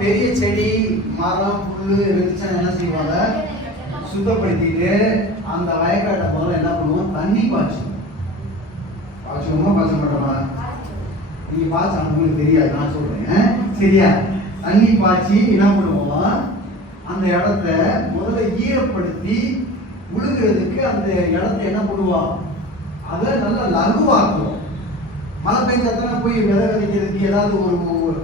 பெரிய செடி மரம் புல்லு இருந்துச்சுன்னா என்ன செய்வாங்க, சுத்தப்படுத்திட்டு அந்த வயக்காட்டை முதல்ல என்ன பண்ணுவோம், தண்ணி பாய்ச்சுவோம். பாய்ச்சுவோமா பாய்ச்ச மாட்டோமா? நீங்க பாய்ச்ச உங்களுக்கு தெரியாது, நான் சொல்றேன் சரியா. தண்ணி பாய்ச்சி என்ன பண்ணுவோம், அந்த இடத்த முதல்ல ஈரப்படுத்தி உழுகிறதுக்கு அந்த இடத்த என்ன பண்ணுவோம், அதை நல்லா லகுவாக்குவோம். மழை பெய்ஞ்சா போய் விதை விதைக்கிறதுக்கு ஏதாவது ஒரு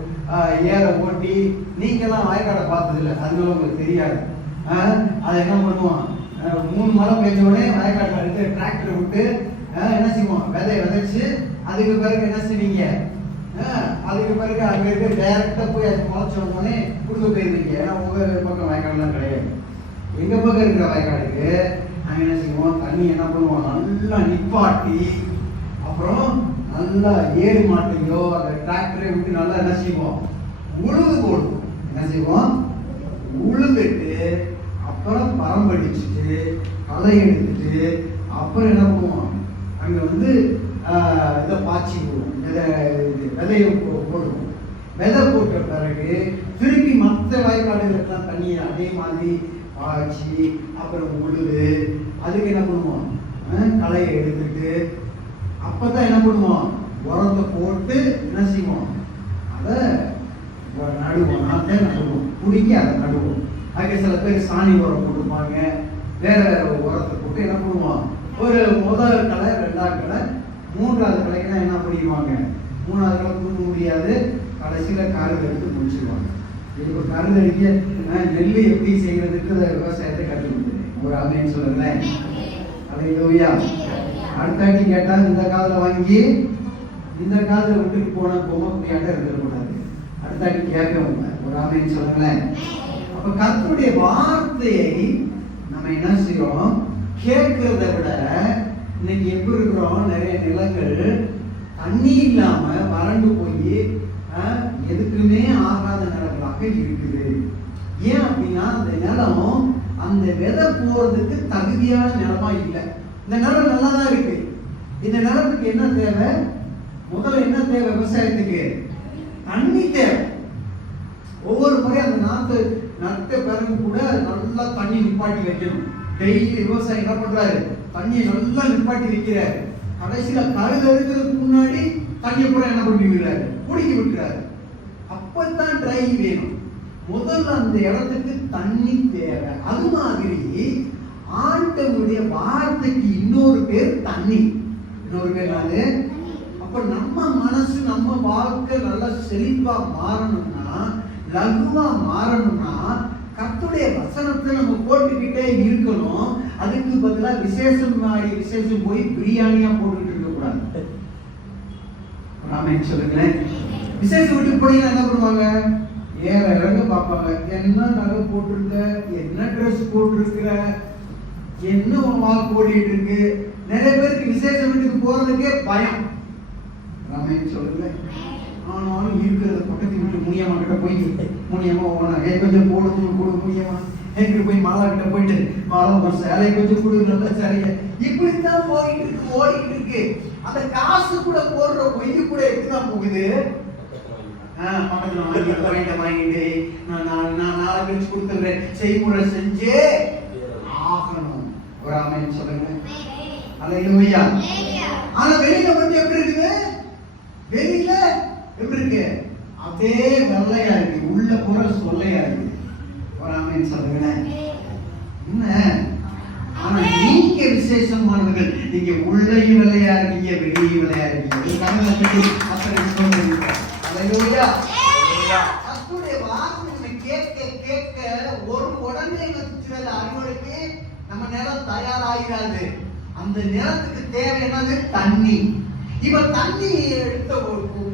ஏரை ஓட்டி, நீங்கெல்லாம் வயக்காடை பார்த்ததில்லை, அதனால உங்களுக்கு தெரியாது. அதை என்ன பண்ணுவோம், 3 மழை பெய்ஞ்ச உடனே வயக்காட்டை எடுத்து டிராக்டரை விட்டு என்ன செய்வோம், விதையை விதைச்சு அதுக்கு பிறகு என்ன செய்வீங்க, அதுக்கு பிறகு அங்கே இருக்க டைரக்டா போய் அது முளைச்ச உடனே கொடுக்க போயிருவீங்க. ஏன்னா உங்க பக்கம் வயக்காடுலாம் கிடையாது. எங்க பக்கம் இருக்கிற வயக்காடுக்கு நாங்கள் என்ன செய்வோம், தண்ணி என்ன பண்ணுவோம், நல்லா நிப்பாட்டி அப்புறம் நல்லா ஏறு மாட்டையோ அந்த டிராக்டரை விட்டு நல்லா என்ன செய்வோம், உழுது போடுவோம். என்ன செய்வோம், உழுதுட்டு அப்புறம் பரம்படிச்சுட்டு களை எடுத்துட்டு அப்புறம் என்ன பண்ணுவோம், அங்கே வந்து இதை பாய்ச்சி போடுவோம், விதையை போடுவோம். விதை போட்ட பிறகு திருப்பி மற்ற வயக்காடுகளுக்கெல்லாம் தண்ணியை அதே மாதிரி பாய்ச்சி அப்புறம் உழுது அதுக்கு என்ன பண்ணுவோம், களையை எடுத்துட்டு அப்பதான் என்ன பண்ணுவோம், உரத்தை போட்டு என்ன செய்வோம், அதை நடுவோம். நாட்டை நடுவோம், பிடிக்கி அதை நடுவோம். அதுக்கு சில பேர் சாணி உரம் போட்டுப்பாங்க, வேற உரத்தை போட்டு என்ன பண்ணுவோம், ஒரு முதல் களை 2ஆவது களை 3ஆவது கலைக்கு என்ன பண்ணிடுவாங்க, 3ஆவது களை தூக்க முடியாது, கடைசியில கருது எடுத்து முடிச்சிருவாங்க. இப்போ கருது அடிக்க நெல் எப்படி செய்யறதுக்கு விவசாயத்தை கற்றுக் கொடுத்துருக்கேன். ஒரு அப்படின்னு சொல்லுங்களேன். அல்லேலூயா. அடுத்தாட்டி கேட்டா இந்த காதுல வாங்கி இந்த காதுல விட்டுட்டு போன பொம்மையாட்ட இருக்கக்கூடாது. அடுத்தாட்டி கேட்கவும் ஒரு அப்படின்னு சொல்லுங்களேன். அப்ப கர்த்தருடைய வார்த்தையை நம்ம என்ன செய்யறோம், கேட்கிறத விட இன்னைக்கு எப்படி இருக்கிறோம், நிறைய நிலங்கள் தண்ணி இல்லாம வறண்டு போய் எதுக்குமே ஆகாத நிலங்களாக இருக்குது. ஏன் அப்படின்னா அந்த நிலம் அந்த விதை போறதுக்கு தகுதியான நிலமா இல்லை. இந்த நிலம் நல்லா தான் இருக்கு. இந்த நிலத்துக்கு என்ன தேவை, முதல்ல என்ன தேவை, விவசாயத்துக்கு தண்ணி தேவை. ஒவ்வொரு முறையும் அந்த நாத்து நட்ட பிறகு கூட நல்லா தண்ணி நிப்பாட்டி வைக்கணும். டெய்லி விவசாயம் என்ன பண்றாரு, தண்ணியை நல்லா நிப்பாட்டி வைக்கிறாரு. கடைசியில கருது இருக்கிறதுக்கு முன்னாடி தண்ணியை கூட என்ன பண்ணிக்கிறாரு, குடிக்க விட்டுறாரு. அப்பதான் ட்ரை வேணும். முதல்ல அந்த இடத்துக்கு தண்ணி தேவை. அது மாதிரி ஆண்டவருடைய வார்த்தைக்கு இன்னொரு பேர் தண்ணி, இன்னொரு பேர் நானு. அப்ப நம்ம மனசு நம்ம வாழ்க்கை நல்லா செழிப்பா மாறணும்னா, லகுவா மாறணும்னா கர்த்தருடைய வசனத்தை நம்ம போட்டுக்கிட்டே இருக்கணும். அதுக்கு பதிலாக விசேஷம் போய் பிரியாணியா போட்டுட்டு இருக்க கூடாது. சொல்லுங்களேன். விசேஷம் வீட்டுக்கு போனீங்கன்னா என்ன பண்ணுவாங்க, ஏற இறங்க பார்ப்பாங்க. என்ன நகை போட்டிருக்க, என்ன ட்ரெஸ் போட்டிருக்கிற, என்ன உன் வாக்கு ஓடிட்டு இருக்கு. நிறைய பேருக்கு விசேஷ வீட்டுக்கு போறதுக்கே பயம். ராமேன்னு சொல்லுங்க. ஆனாலும் இருக்கிறத பக்கத்து வீட்டு முனியம்மா கிட்ட போய், முனியம்மா ஓனா கொஞ்சம் போடுறது கொடு, முனியம்மா எங்கிட்ட போய் மாலா கிட்ட போயிட்டு மாலா சேலை கொஞ்சம் கொடு, நல்ல சேலைய. இப்படித்தான் ஓடிட்டு இருக்கு. அந்த காசு கூட போடுற பொய் கூட இருக்குதான் போகுது. பக்கத்துல வாங்கிட்டு நான் நாளை கழிச்சு கொடுத்துறேன், செய்முறை செஞ்சே ஆகணும். ஒரு ஆமைன்னு சொல்லுங்க. அல்லேலூயா. ஆனா வெளியில வந்து எப்படி இருக்குது, வெளியில எப்படி இருக்கு, அப்படியே வெள்ளையா இருக்கு, உள்ள புற சொல்லையா இருக்கு. ஒரு ஆமைன்னு சொல்லுங்களேன். என்ன, ஆனா நீங்க விசேஷமானவர்கள். நீங்க உள்ளையும் வெள்ளையா இருக்கீங்க, வெளியும் வெள்ளையா இருக்கீங்க. அல்லேலூயா. கர்த்தருடைய வார்த்தை கேட்க ஒரு உடனே வந்துச்சுல அறுவடைக்கு நம்ம நிலம் தயாராகிறாது. அந்த நிலத்துக்கு தேவை என்னது, தண்ணி. இப்ப தண்ணி எடுத்த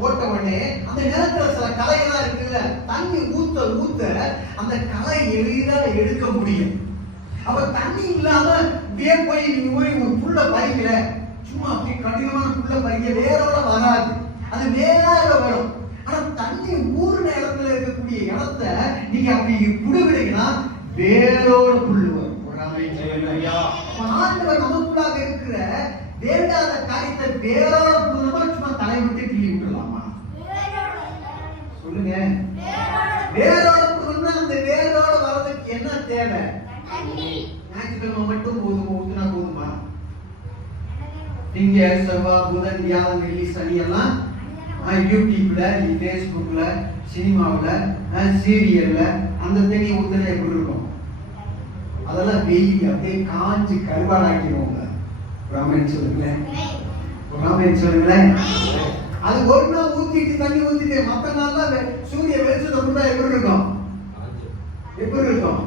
போட்ட உடனே அந்த நிலத்துல சில களைகள்லாம் இருக்குல்ல, தண்ணி ஊத்த அந்த களை எளிதா எடுக்க முடியும். அப்ப தண்ணி இல்லாம போய் ஒரு புல்ல பறிக்கல, சும்மா அப்படி கடினமான புல்ல பறிக்க வேரோட வராது, அது வேறாக வரும். ஆனா தண்ணி ஊர் நேரத்துல இருக்கக்கூடிய இடத்த நீங்க அப்படி புடுவிடுங்கன்னா வேரோட புல்லு வரும். ஆண்டவர் நமக்குள்ளாக இருக்கிற வேண்டாத காரியத்தை வேரோட புல்லு சும்மா தலை விட்டு கிள்ளி விட்டுலாமா சொல்லுங்க. வேரோட புடுங்கினா அந்த வேரோட வரதுக்கு என்ன தேவை? ஞாயிற்றுக்கிழமை மட்டும் ஊத்துனா போதுமா? திங்க செவ்வாய் புதன் வியாழன் வெள்ளி சனி எல்லாம் யூடியூப்ல பேஸ்புக்ல சினிமாவுல சீரியல்ல அந்த தண்ணி ஊத்துனா எப்படி இருக்கும்? அதெல்லாம் வெயில் அப்படியே காஞ்சி கருவாடாக்கிடுவோங்க. ராமன் சொல்லுங்களேன், ராமன் சொல்லுங்களேன். அது ஒரு நாள் ஊத்திட்டு தண்ணி ஊத்திட்டு மத்த நாள்லாம் சூரிய வெளிச்சத்தை கூட எப்படி இருக்கும்? எப்படி இருக்கும்?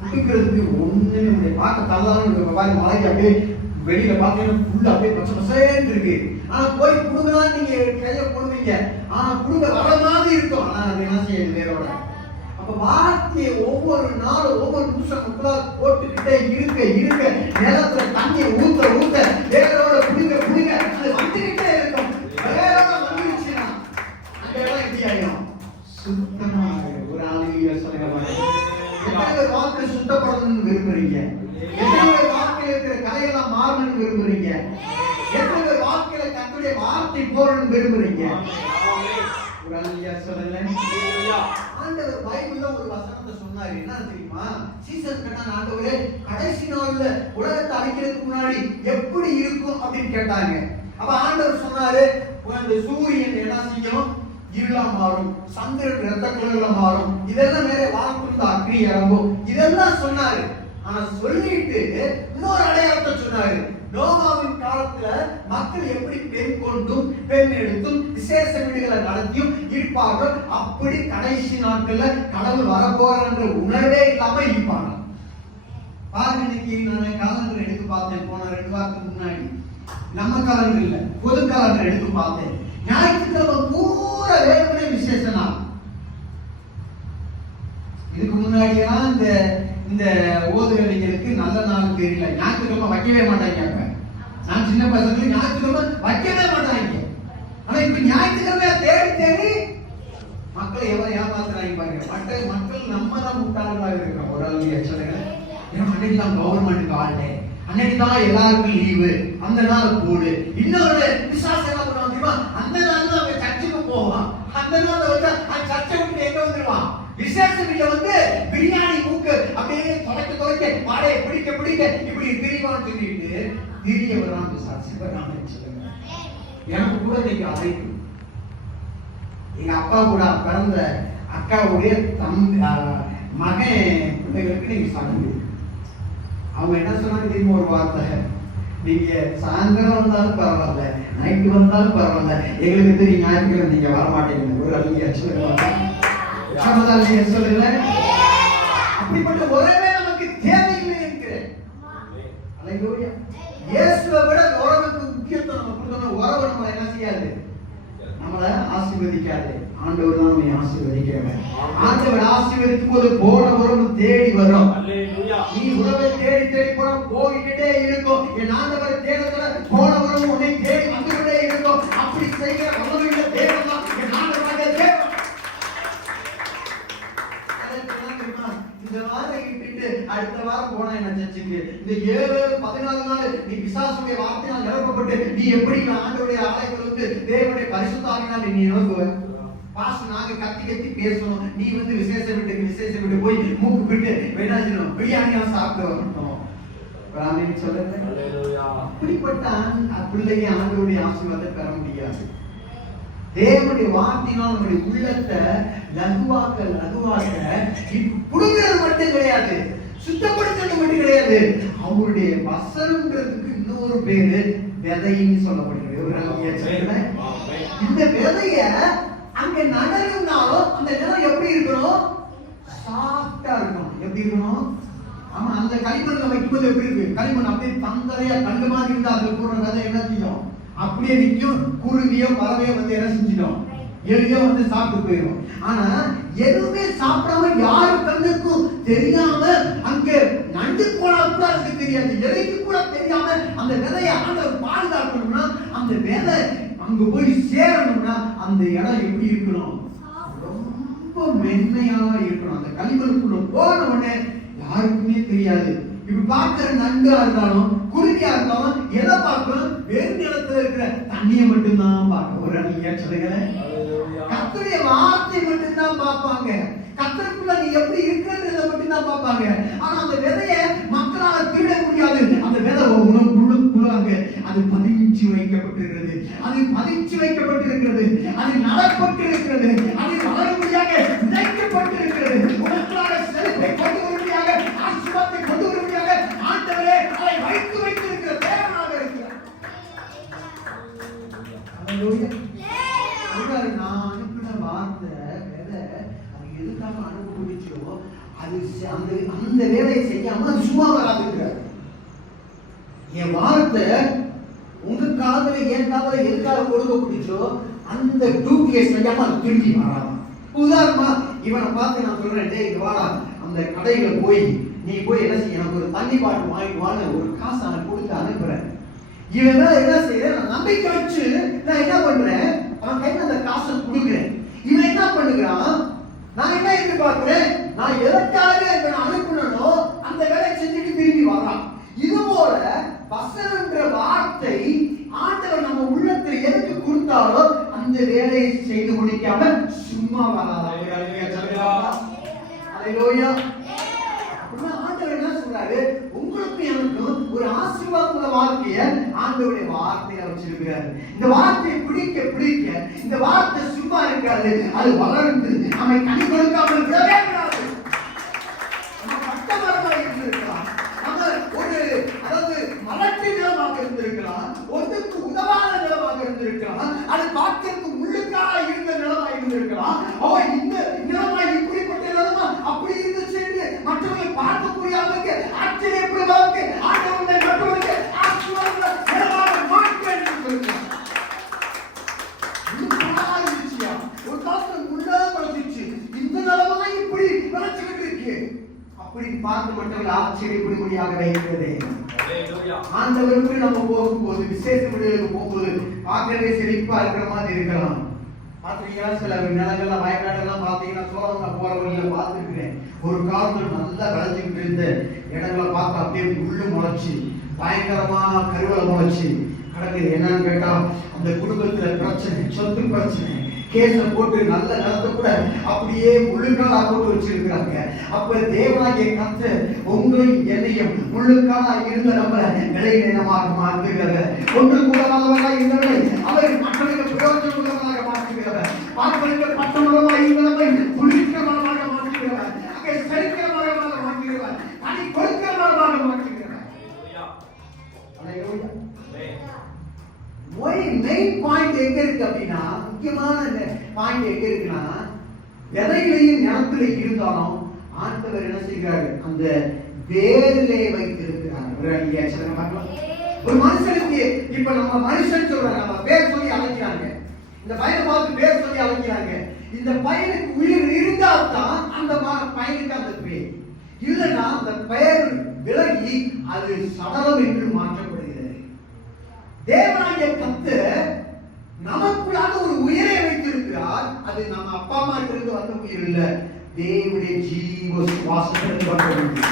குடிக்கிறதுக்கு ஒண்ணுமே பார்க்க தள்ளாலும் பாருங்க, மலைக்கு அப்படியே வெளியில பாத்தீங்கன்னா ஃபுல்லா அப்படியே பச்சை பசேன்னு இருக்கு. ஆனா போய் குடுங்கனா நீங்க கைய போடுவீங்க, ஆனா குடுங்க வர மாதிரி இருக்கும். ஆனா அது என்ன செய்யுது வேரோட? அப்ப வார்த்தையை ஒவ்வொரு நாளும் ஒவ்வொரு நிமிஷம் போட்டுக்கிட்டே இருக்க நிலத்துல தண்ணி ஊத்த ஊத்த வேரோட புடுங்க அது வந்துகிட்டே இருக்கும். வேரோட வந்துருச்சுன்னா அந்த இடம் எப்படி ஆயிடும்? சுத்தமா ஒரு ஆளுங்க சொல்லுங்க. வாக்கு சுத்தப்படணும்னு விரும்புறீங்க? எத்தனை வாக்கில் இருக்கிற கலையெல்லாம் மாறணும்னு விரும்புறீங்க? எத்தனை வாக்கில கர்த்தருடைய வார்த்தை போறணும்னு விரும்புறீங்க? ஒரு ஆளுங்க சொல்லுங்க. ஆண்டவர் பைபிள்ல ஒரு வசனத்தை சொன்னாரு, என்ன தெரியுமா? சீசன் கேட்டாங்க, ஆண்டவரே கடைசி நாள்ல உலகத்தை அழிக்கிறதுக்கு முன்னாடி எப்படி இருக்கும் அப்படின்னு கேட்டாங்க. அப்ப ஆண்டவர் சொன்னாரு, அந்த சூரியன் என்ன செய்யும்? இருளா மாறும், சந்திரன் இரத்த கலர்ல மாறும், இதெல்லாம் வேற வானத்திலிருந்து அக்னி இறங்கும், இதெல்லாம் சொன்னாரு. ஆனா சொல்லிட்டு இன்னொரு அடையாளத்தை சொன்னாரு. நோவாவின் காலத்துல மக்கள் எப்படி பெண் கொண்டும் பெண் எடுத்தும் விசேஷ வீடுகளை நடத்தியும் இருப்பார்கள், அப்படி கடைசி நாட்கள்ல கடவுள் வரப்போற உணர்வே இல்லாம இருப்பாங்க. பாருங்க, இன்னைக்கு நான் காலண்டர் எடுத்து பார்த்தேன். போன 2 வாரத்துக்கு முன்னாடி நம்ம காலண்டர் இல்ல, பொது காலண்டர் எடுத்து பார்த்தேன். ஞாயிற்றுக்கிழமை பூரா வேணும்னே விசேஷ நாள். இதுக்கு முன்னாடியெல்லாம் இந்த ஓதுகளுக்கு நல்ல நாள் தெரியல, ஞாயிற்றுக்கிழமை வைக்கவே மாட்டாங்க. நான் சின்ன பசங்களுக்கு ஞாயிற்றுக்கிழமை வைக்கவே மாட்டாங்க. ஆனா இப்ப ஞாயிற்றுக்கிழமை தேடி தேடி மக்களை எவ்வளவு ஏமாத்துறாங்க பாருங்க. மக்கள் நம்ம தான் முட்டாளர்களாக இருக்கிறோம். ஒரு ஆள் சொல்லுங்க, அன்னைக்கு தான் கவர்மெண்ட் ஹாலிடே, அன்னைக்கு தான் எல்லாருக்கும் லீவு, அந்த நாள் போடு. இன்னொரு விசுவாசம் என்ன பண்ணுவாங்க தெரியுமா? அந்த நாள் தான் அவன் சர்ச்சுக்கு போவான், அந்த நாள் வந்து சர்ச்சை விட்டு எங்க வந்துருவான்? விசேஷ வீட்டுல வந்து பிரியாணி மூக்கு அப்படியே தொலைக்க பாடைய பிடிக்க இப்படி திரிவான்னு சொல்லிட்டு திரிய வரான் விசாரிச்சு சொல்லுங்க. எனக்கு கூட நீங்க அழைப்பு, எங்க அப்பா கூட பிறந்த அக்காவுடைய மகன் பிள்ளைகளுக்கு நீங்க சொல்லுங்க. அவங்க என்ன சொன்னாங்க தெரியுமா? ஒரு வார்த்தை, நீங்க சாயந்தரம் வந்தாலும் பரவாயில்ல, நைட்டு வந்தாலும் பரவாயில்ல, எங்களுக்கு தெரியும் ஞாயிற்றுக்கிழமை நீங்க வர மாட்டேங்குது. ஒரு அழிய சொல்லுங்க. அப்படிப்பட்ட உறவே நமக்கு தேவையில்லை இருக்கிறேன். இயேசுவை விட உறவுக்கு முக்கியத்துவம் நம்ம கொடுத்தோம்னா உறவு நம்ம என்ன செய்யாது? நம்மளை ஆசீர்வதிக்காது. ஆண்டவர் தான் நம்மை ஆசீர்வதிக்கிறவர். ஆண்டவர் ஆசீர்வதிக்கும் போது போன உறவு தேடி வரும். நீ உறவை தேடி போய்கிட்டே இருக்கும். என் ஆண்டவர் தேடத்துல போன உறவு உன்னை தேடி வந்துகிட்டே இருக்கும். அப்படி செய்கிற உறவுகளை தேடலாம். என் ஆண்டவராக தேடும். இந்த வாரம் விட்டுட்டு அடுத்த வாரம் போனா என்ன சர்ச்சுக்கு? இந்த 7-14 நாள் நீ பிசாசுடைய வார்த்தையால் நிரப்பப்பட்டு நீ எப்படி ஆண்டவருடைய ஆலயத்தில் வந்து தேவனுடைய பரிசுத்த ஆவியினால் நீ நிரம்புவ? பாஸ்டர் நாங்க கத்தி பேசணும், நீ வந்து விசேஷ வீட்டு போய் மூக்கு விட்டு வேணாஜனும் பிரியாணியா சாப்பிட்டு வரணும். சொல்லுங்க. அப்படிப்பட்ட பிள்ளைங்க ஆண்டவருடைய ஆசீர்வாதத்தை பெற முடியாது. தேவனுடைய வார்த்தையினால் நம்முடைய உள்ளத்தை லகுவாக்க புடுங்கிறது மட்டும் கிடையாது, சுத்தப்படுத்துறது மட்டும் கிடையாது. அவருடைய வசனம்ன்றதுக்கு இன்னொரு பேரு விதைன்னு சொல்லப்படுகிறது. இந்த விதைய அங்க நடனாலும் அந்த நிலம் எப்படி இருக்கணும்? சாஃப்டா இருக்கணும். எப்படி இருக்கணும்? ஆமா, அந்த களிமண்ல வைக்கும்போது எப்படி இருக்கு? களிமண் அப்படியே தந்தரையா கண்டு மாதிரி இருந்தா அதுல போடுற விதை என்ன செய்யும்? அப்படியே நிற்கும். குருவியோ பறவையோ வந்து என்ன செஞ்சிடும்? எலியோ வந்து சாப்பிட்டு போயிடும். ஆனா எதுவுமே சாப்பிடாம யாரு கண்ணுக்கும் தெரியாம அங்க நண்டு போனா கூட அதுக்கு தெரியாது, எலிக்கு கூட தெரியாம அந்த விதையை ஆண்டவர் பாதுகாக்கணும்னா, அந்த விதை அங்க போய் சேரணும்னா அந்த இடம் எப்படி இருக்கணும்? ரொம்ப மென்மையா இருக்கணும். அந்த களிமண்ணுக்குள்ள போன உடனே யாருக்குமே தெரியாது. இப்ப பார்க்கிற நண்டா இருந்தாலும் குருவியா இருந்தாலும் எதை பார்க்கணும்? வேறு நிலத்துல இருக்கிற தண்ணியை மட்டும்தான் பார்க்கணும். ஒரு அணியா சொல்லுங்க. கர்த்தருடைய வார்த்தை மட்டும் தான் பார்ப்பாங்க. கர்த்தருக்குள்ள நீ எப்படி இருக்கிறன்றத மட்டும் தான் பார்ப்பாங்க. ஆனா அந்த விதையை மக்களால திருட முடியாது. அந்த விதை உணவுக்குள்ளாக அது பதிச்சு வைக்கப்பட்டிருக்கிறது. அது பதிச்சு வைக்கப்பட்டிருக்கிறது. அது நடப்பட்டிருக்கிறது. அது வளரும்படியாக விதைக்கப்பட்டிருக்கிறது. உனக்குள்ளாக செழிப்பை கொண்டு வரும்படியாக, ஆசீர்வாதத்தை கொண்டு வரும்படியாக ஆண்டவரே அதை வைத்து வைத்திருக்கிற தேவனாக இருக்கிறார். அல்லேலூயா. நான் அனுப்பின வார்த்தை விதை அது எதுக்காக அனுபவிச்சோ அது அந்த வேலையை செய்யாம அது சும்மா வராதுங்கிறார். என் வார்த்தை உங்க காதல என் காதல எதுக்காக கொடுக்கப்பட்டுச்சோ அந்த டூப்ளிகேட் செய்யாம அது திரும்பி வராது. உதாரணமா இவனை பார்த்து நான் சொல்றேன், டேய் இங்க வாடா, அந்த கடையில போய் நீ போய் என்ன செய்ய, எனக்கு ஒரு தண்ணி பாட்டில் வாங்கிக்குவான்னு ஒரு காசு அவன் கொடுத்து அனுப்புறேன். இவன் மேல என்ன செய்யறேன், நான் நம்பிக்கை வச்சு நான் என்ன பண்றேன், அவன் கையில அந்த காசை கொடுக்குறேன். இவன் என்ன பண்ணுகிறான், நான் என்ன எதிர்பார்க்கிறேன், நான் எதற்காக இவனை அனுப்பணும்னோ அந்த வேலை செஞ்சுட்டு திரும்பி வரான். இது போல வசனம்ன்ற வார்த்தை ஆண்டவர் நம்ம உள்ளத்துல எதுக்கு கொடுத்தாலோ அந்த வேலையை செய்து முடிக்காம சும்மா வராது. அல்லேலூயா. ஆண்டவர் என்ன சொல்றாரு, உங்களுக்கு எனக்கும் ஒரு ஆசீர்வாதமான வாழ்க்கைய ஆண்டவருடைய வார்த்தையில வச்சிருக்கிறாரு. இந்த வார்த்தையை பிடிக்க பிடிக்க இந்த வார்த்தை சும்மா இருக்காது, அது வளர்ந்து நம்மை கனி கொடுக்காமல் விடவே விடாது. நம்ம பட்டமரமா இருந்திருக்கலாம், நம்ம ஒரு அதாவது மலட்டு நிலமாக இருந்திருக்கலாம், ஒன்றுக்கு உதவாத நிலமாக இருந்திருக்கலாம், அது பார்க்கறதுக்கு முள்ளுக்காக இருந்த நிலமாக இருந்திருக்கலாம். இந்த நிலமா இப்படிப்பட்ட நிலமா அப்படி இருந்துச்சு என்று மற்றவர்கள் பார்க்கக்கூடிய அளவுக்கு ஆச்சரியப்படுவதற்கு ஆண்டவருடைய மற்றவர்களுக்கு ஆசீர்வாத நிலமாக மாற்ற என்று சொல்கிறார். ஒரு காலத்துல முள்ளா வளர்ந்துச்சு, இந்த நிலமா இப்படி வளர்ச்சிக்கிட்டு இருக்கு அப்படி பார்த்து மற்றவர்கள் ஆச்சரியப்படும்படியாக வைக்கிறது. ஆண்டவருக்கு நம்ம போகும்போது விசேஷ விடுதலுக்கு போகும்போது பார்க்கவே செழிப்பா இருக்கிற மாதிரி இருக்கலாம். பாத்தீங்கன்னா சில நிலங்கள்ல வயக்காடெல்லாம் பாத்தீங்கன்னா சோழங்க போற வழியில பார்த்துருக்கிறேன். ஒரு காலத்துல நல்லா விளைஞ்சுக்கிட்டு இருந்த இடங்களை பார்த்து அப்படியே முள்ளு முளைச்சு பயங்கரமா கருவலை முளைச்சு கிடக்குது. என்னன்னு கேட்டா அந்த குடும்பத்துல பிரச்சனை, சொத்து பிரச்சனை, கேஸ்ல போட்டு நல்ல நிலத்தை கூட அப்படியே முள்ளுக்காலா போட்டு வச்சிருக்கிறாங்க. அப்ப தேவனாகிய கர்த்தர் உங்களையும் என்னையும் முள்ளுக்காலா இருந்த நம்ம நிலையினமாக மாற்றுகிறவர். ஒன்று கூடாதவர்களாக இருந்தவரை அவர் மக்களுக்கு பிரயோஜனம் உள்ளவர்களாக மாற்றுகிறவர். பார்ப்பதற்கு பட்டமரமாக இருந்தவரை குளிர்க்க மரமாக மாற்றுகிறவர். அங்கே செழிக்கிற மரமாக மாற்றுகிறவர். அதை கொடுக்கிற மரமாக மாற்றுகிறவர். மெயின் பாயிண்ட் எங்க இருக்கு அப்படின்னா, முக்கியமான பாயிண்ட் எங்க இருக்குன்னா, விதைகளையும் நிலத்துல இருந்தாலும் ஆண்டவர் என்ன செய்கிறாரு, அந்த வேரிலே வைத்திருக்கிறார். ஒரு மனுஷனுக்கு இப்ப நம்ம மனுஷன் சொல்றாங்க, நம்ம பேர் சொல்லி அழைக்கிறாங்க, இந்த பையனை பார்த்து பேர் சொல்லி அழைக்கிறாங்க. இந்த பையனுக்கு உயிர் இருந்தால் தான் அந்த பையனுக்கு அந்த பேர், இல்லைன்னா அந்த பெயர் விலகி அது சடலம் என்று மாற்றப்படுகிறது. தேவனாகிய கர்த்தர் நமக்குள்ளாக ஒரு உயிரை வைத்திருக்கிறார். அது நம்ம அப்பா அம்மா இருந்து வந்த உயிர் இல்ல, தேவனுடைய ஜீவ சுவாசத்திலிருந்து வந்த உயிர்,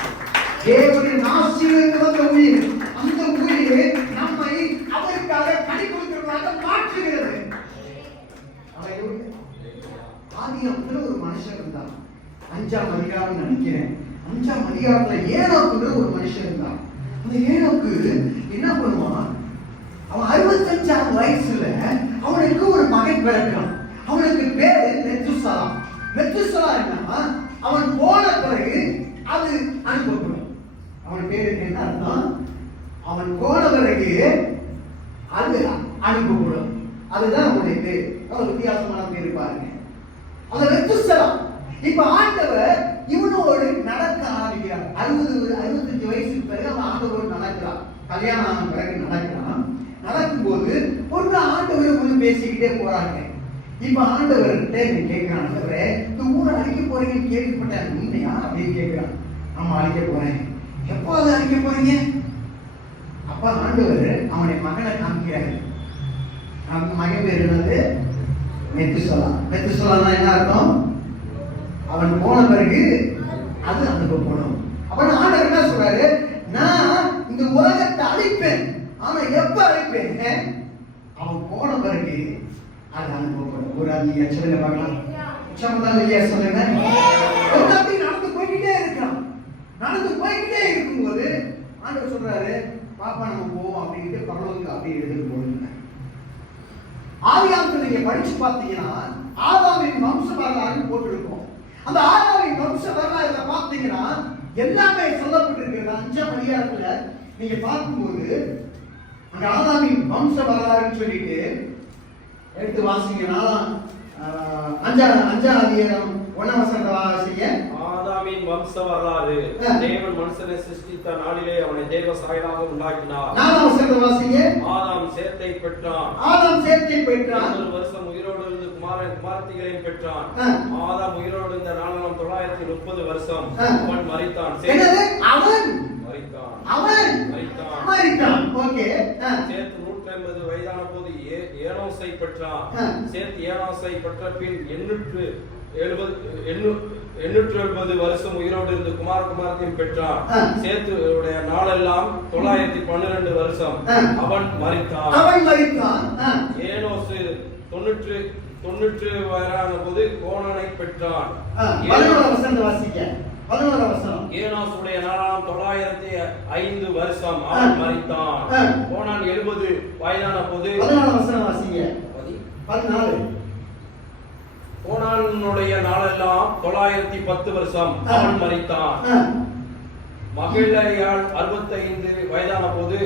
தேவனுடைய நாசியிலிருந்து வந்த உயிர். அந்த உயிர் நம்மை அவருக்காக கனி கொடுக்கிறவர்களாக மாற்றுகிறது. ஆதியாகமத்துல ஒரு மனுஷன் இருந்தான். 5ஆம் அதிகாரம் நினைக்கிறேன், 5ஆம் அதிகாரத்துல ஏனோக்குன்ற ஒரு மனுஷன் இருந்தான். அந்த ஏனோக்கு என்ன பண்ணுவான், அவன் 65 வயசுல அவனுக்கு ஒரு மகன் பிறக்கிறான். அவனுக்கு பேரு மெத்துசலா. மெத்துசலா என்னன்னா, அவன் போன பிறகு அது அனுப்பப்படும். அவன் பேரு என்ன அர்த்தம், அவன் போன பிறகு அது அனுப்பப்படும். அதுதான் அவனுடைய பேர். அவர் வித்தியாசமான பேர் பாருங்க, அந்த மெத்துசலா. இப்ப ஆண்டவர் இவனோடு நடக்க ஆரம்பிக்கிறார். 65 வயசுக்கு பிறகு அவன் ஆண்டவரோடு நடக்கிறான். கல்யாணம் ஆன பிறகு நடக்கிறான். நடக்கும்போது ஒரு ஆண்டவர் ஒன்று பேசிக்கிட்டே போறாங்க. இப்ப ஆண்டவர்கிட்ட கேட்கிறான், ஆண்டவரே இந்த ஊரை அழிக்க போறீங்கன்னு கேள்விப்பட்டேன், உண்மையா அப்படின்னு கேட்கிறான். ஆமா அழிக்க போறேன். எப்போ அதை அழிக்க போறீங்க? அப்ப ஆண்டவர் அவனுடைய மகனை காமிக்கிறாரு. அந்த மகன் பேர் என்னது, மெத்துசலா. மெத்துசலான்னா என்ன அர்த்தம், அவன் போன பிறகு அது அனுப்பப்படும். அப்ப ஆண்டவர் என்ன சொல்றாரு, நான் இந்த உலகத்தை அழிப்பேன், ஆனா எப்ப அழைப்பேன், அவன் போன பிறகு அது அனுபவப்படும். ஒரு அதிக சொல்லுங்க பார்க்கலாம். உச்சமதான் இல்லையா சொல்லுங்க. அப்படி நடந்து போய்கிட்டே இருக்கான். நடந்து போய்கிட்டே இருக்கும்போது ஆண்டவர் சொல்றாரு, பாப்பா நம்ம போவோம் அப்படின்ட்டு பரலோகத்துக்கு அப்படி எடுத்துட்டு போடுங்க. ஆதியாகமத்தை நீங்க படிச்சு பார்த்தீங்கன்னா ஆதாமின் வம்ச வரலாறு போட்டிருக்கோம். அந்த ஆதாமின் வம்ச வரலாறுல பார்த்தீங்கன்னா எல்லாமே சொல்லப்பட்டிருக்கிறது. 5ஆம் அதிகாரத்துல நீங்க பார்க்கும்போது அந்த ஆதாமின் வம்ச வரலாறுன்னு சொல்லிட்டு எடுத்து வாசிங்கன்னா 5ஆம் அதிகாரம் 1ஆம் வசனத்தை வாசிங்க. ஆதாமின் வம்ச வரலாறு. தேவன் மனுஷனை சிருஷ்டித்த நாளிலே அவனை தேவ சாயலாக உண்டாக்கினார். 4ஆம் வசனத்தை வாசிங்க. ஆதாம் சேத்தை பெற்றான். ஆதாம் சேத்தை பெற்றான். 1 வருஷம் உயிரோடு இருந்து குமாரத்திகளையும் பெற்றான். ஆதாம் உயிரோடு இருந்த நாளெல்லாம் 930 வருஷம். அவன் மரித்தான். அவன் மரித்தான். ஓகே. சேத்து 150 வயதான போது ஏனோசை பெற்றான். சேத்து ஏனோசை பெற்ற பின் 870 வருஷம் உயிரோடு இருந்து குமாரத்தையும் பெற்றான். சேத்துடைய நாளெல்லாம் 912 வருஷம். அவன் மரித்தான். ஏனோசு 90 வயதான போது கோனானை பெற்றான். 11ஆம் வசனம் வாசிங்க. 11ஆம் வசனம். ஏனோசுடைய நாளாம் 905 வருஷம். அவன் மரித்தான். கோனான் 70 வயதான போது 14ஆம் வசனம் வாசிங்க. 14. கோனானுடைய நாளெல்லாம் 910 வருஷம். அவன் மரித்தான். மகளேயாள் 65 வயதான போது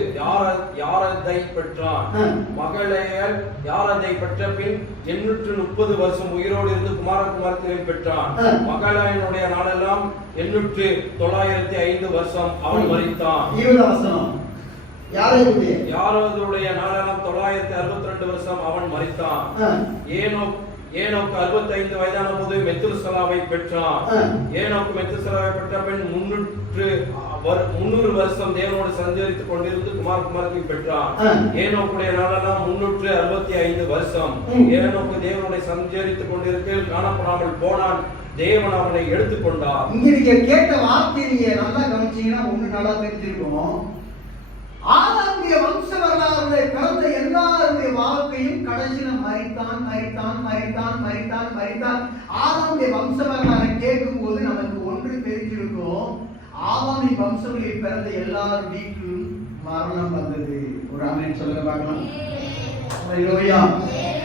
யாரதை பெற்றான். மகளேயாள் யாரதை பெற்ற பின் 830 வருஷம் உயிரோடு இருந்து குமாரத்தையும் பெற்றான். மகளேயனுடைய நாளெல்லாம் 905 வருஷம். அவன் மரித்தான். யாரதுடைய நாளெல்லாம் 962 வருஷம். அவன் மரித்தான். ஏனோக்கு 65 வயதான போது மெத்துசலாவை பெற்றான். ஏனோக்கு மெத்துசலாவை பெற்ற பின் 300 வருஷம் தேவனோடு சஞ்சரித்துக் கொண்டிருந்து குமாரத்தையும் பெற்றான். ஏனோக்குடைய நாளெல்லாம் 365 வருஷம். ஏனோக்கு தேவனோடு சஞ்சரித்துக் கொண்டிருக்க காணப்படாமல் போனான். தேவன் அவனை எடுத்துக்கொண்டார். இங்க நீங்க கேட்ட வார்த்தை நீங்க நல்லா கவனிச்சீங்கன்னா ஒண்ணு நல்லா தெரிஞ்சிருக்கும். ஆதாமுடைய வம்ச வரலாறுல பிறந்த எல்லாருடைய வாழ்க்கையும் கடைசியில மரித்தான். ஆதாமுடைய வம்ச வரலாறை கேட்கும் போது நமக்கு ஒன்று தெரிஞ்சிருக்கும். ஆதாமின் வம்சங்களில் பிறந்த எல்லாரும் வீட்டிலும் மரணம் வந்தது. ஒரு ஆமென் சொல்லுங்க பார்க்கலாம். ஹalleluya.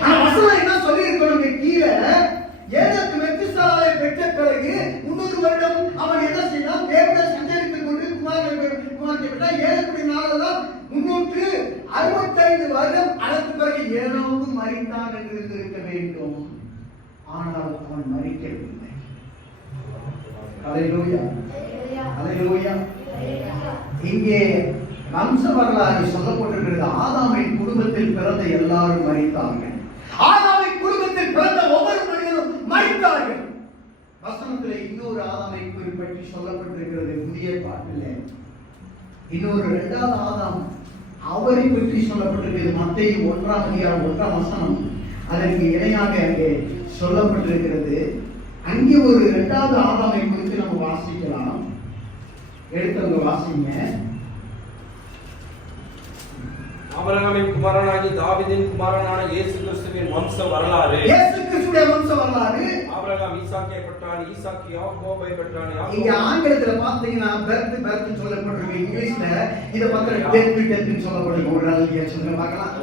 ஆனா வசனம் என்ன சொல்லி இருக்கணும் கீழே, ஏனோக்கு மெத்துசலாவை பெற்ற பிறகு 300 வருடம் அவன் என்ன செய்தான்? தேவனோடு சஞ்சரித்துக் கொண்டு குமாரத்தை பெற்றான். ஏனோக்குடைய நாளெல்லாம் 365 வருடம். அதற்கு பிறகு ஏனோக்கு மரித்தான் என்று இருக்க வேண்டும். ஆனால் அவன் மரிக்கவில்லை. ஹalleluya. இங்கே வம்ச வரலாறு சொல்லப்பட்டிருக்கிறது. ஆதாமின் குடும்பத்தில் பிறந்த எல்லாரும் மரித்தார்கள். ஆதாமின் குடும்பத்தில் பிறந்த ஒவ்வொரு மனிதனும் மரித்தார்கள். வசனத்தில் இன்னொரு ஆதாமை பற்றி சொல்லப்பட்டிருக்கிறது. புதிய பாட்டில் இன்னொரு 2வது ஆதாம் அவரை பற்றி சொல்லப்பட்டிருக்கிறது. மத்தேயு 1ஆம் அதிகாரம் 1ஆம் வசனம் அதற்கு இணையாக அங்கே சொல்லப்பட்டிருக்கிறது. அங்கே ஒரு 2வது ஆதாமை குறித்து நம்ம வாசிக்கலாம். எடுத்தவங்க வாசிங்க. ஆபிரகாமின் குமாரனாகி தாவீதின் குமாரனான இயேசு கிறிஸ்துவின் வம்ச வரலாறு. இயேசு கிறிஸ்துவின் வம்ச வரலாறு. ஆபிரகாம் ஈசாக்கை பெற்றான். ஈசாக்கு யாக்கோபை பெற்றான். இங்க ஆங்கிலத்துல பாத்தீங்கன்னா பர்த் சொல்லப்பட்டிருக்கு. இங்கிலீஷ்ல இத பார்த்தா டெத் சொல்லப்பட்டிருக்கு. ஒரு நாள் சொல்லுங்க பார்க்கலாம்.